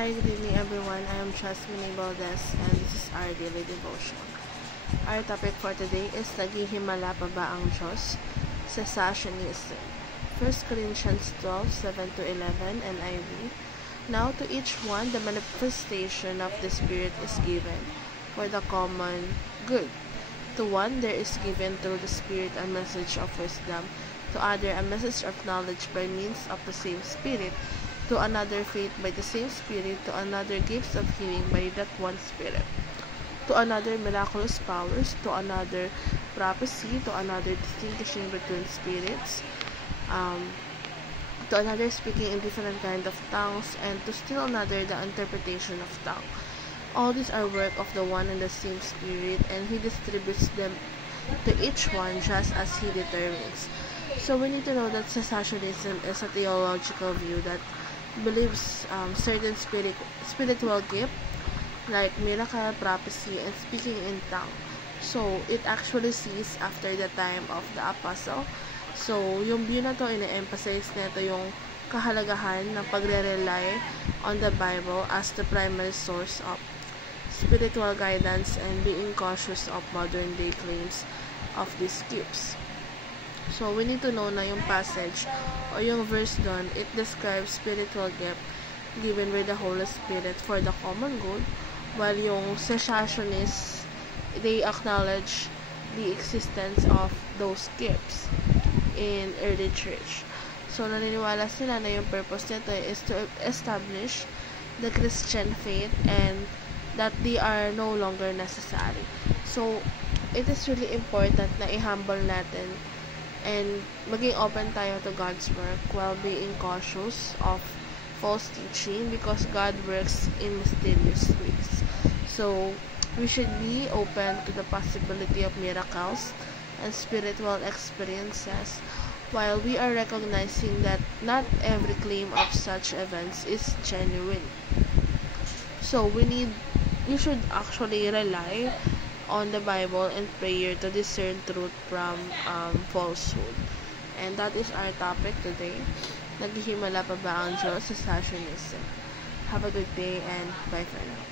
Hi, good evening everyone. I am Jasmine Valdez and this is our daily devotion. Our topic for today is Naghihimala pa ba ang Diyos? Cessationism. 1 Corinthians 12:7-11 NIV. Now to each one the manifestation of the Spirit is given for the common good. To one there is given through the Spirit a message of wisdom, to other a message of knowledge by means of the same Spirit, to another faith by the same Spirit, to another gifts of healing by that one Spirit, to another miraculous powers, to another prophecy, to another distinguishing between spirits, to another speaking in different kind of tongues, and to still another the interpretation of tongue. All these are work of the one and the same Spirit, and He distributes them to each one just as He determines. So we need to know that cessationism is a theological view that believes certain spiritual gift like miracle, prophecy, and speaking in tongue. So it actually ceased after the time of the apostle. So yung view na to, ina-emphasize na ito yung kahalagahan ng pagre-rely on the Bible as the primary source of spiritual guidance and being cautious of modern day claims of these gifts. So, we need to know na yung passage o yung verse doon, it describes spiritual gift given by the Holy Spirit for the common good, while yung cessationists, they acknowledge the existence of those gifts in early church. So, naniniwala sila na yung purpose nito is to establish the Christian faith and that they are no longer necessary. So, it is really important na i-humble natin and maging open tayo to God's work while being cautious of false teaching because God works in mysterious ways. So, we should be open to the possibility of miracles and spiritual experiences while we are recognizing that not every claim of such events is genuine. So, we should actually rely on the Bible and prayer to discern truth from falsehood. And that is our topic today. Naghihimala pa ba ang Diyos? Cessationism. Have a good day and bye for now.